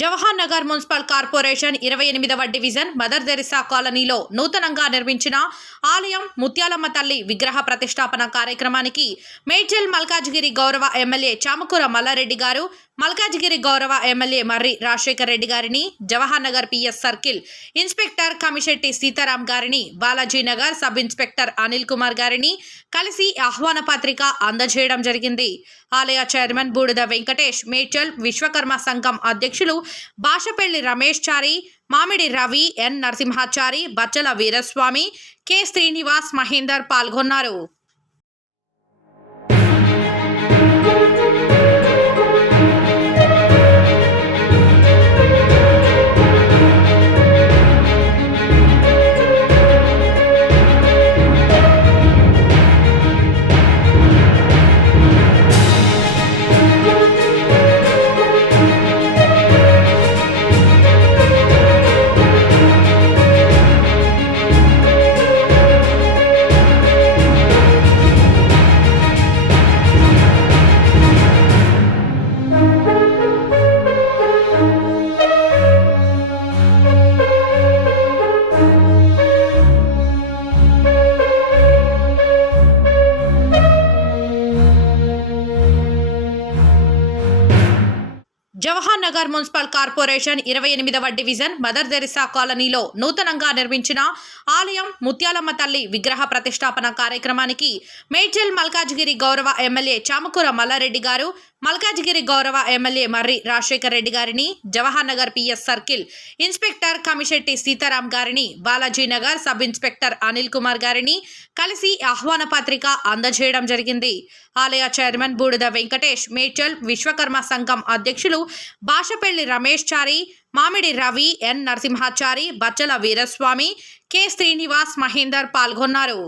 Jawahar Nagar municipal corporation 28వ division Mother Teresa కాలనీలో నూతనంగా నిర్మించిన ఆలయం ముత్యాలమ్మ తల్లి విగ్రహ ప్రతిష్టాపన కార్యక్రమానికి మేడ్చల్ మల్కాజ్గిరి గౌరవ ఎమ్మెల్యే చామకూర మల్లారెడ్డి గారు, మల్కాజ్గిరి గౌరవ ఎమ్మెల్యే మర్రి రాజశేఖర్ రెడ్డి గారిని, Jawahar Nagar PS circle inspector Kamishetti Sitaram గారిని, బాలాజీ నగర్ సబ్ ఇన్స్పెక్టర్ అనిల్ కుమార్ గారిని కలిసి ఆహ్వాన పత్రిక అందజేయడం జరిగింది. ఆలయ చైర్మన్ బూడిద వెంకటేష్, మేడ్చల్ విశ్వకర్మ సంఘం అధ్యక్షులు బాషపెల్లి రమేష్ చారి, మామిడి రవి, ఎన్ నరసింహాచారి, బచ్చల వీరస్వామి, కె శ్రీనివాస్, మహేందర్ పాల్గొన్నారు. జవహర్ నగర్ మున్సిపల్ కార్పొరేషన్ 28వ డివిజన్ మదర్ తెరిసా కాలనీలో నూతనంగా నిర్మించిన ఆలయం ముత్యాలమ్మ తల్లి విగ్రహ ప్రతిష్టాపన కార్యక్రమానికి మేడ్చల్ మల్కాజ్గిరి గౌరవ ఎమ్మెల్యే చామకూర మల్లారెడ్డి గారు, మల్కాజ్గిరి గౌరవ ఎమ్మెల్యే మర్రి రాజశేఖర్ రెడ్డి గారిని, Jawahar Nagar PS circle inspector Kamishetti Sitaram గారిని, బాలాజీ నగర్ సబ్ ఇన్స్పెక్టర్ అనిల్ కుమార్ గారిని కలిసి ఆహ్వాన పత్రిక అందజేయడం జరిగింది. ఆలయ చైర్మన్ బూడిద వెంకటేష్, మేడ్చల్ విశ్వకర్మ సంఘం అధ్యక్షులు బాషపెల్లి రమేష్ చారి, మామిడి రవి, ఎన్ నరసింహాచారి, బచ్చల వీరస్వామి, కె శ్రీనివాస్, మహేందర్ పాల్గొన్నారు.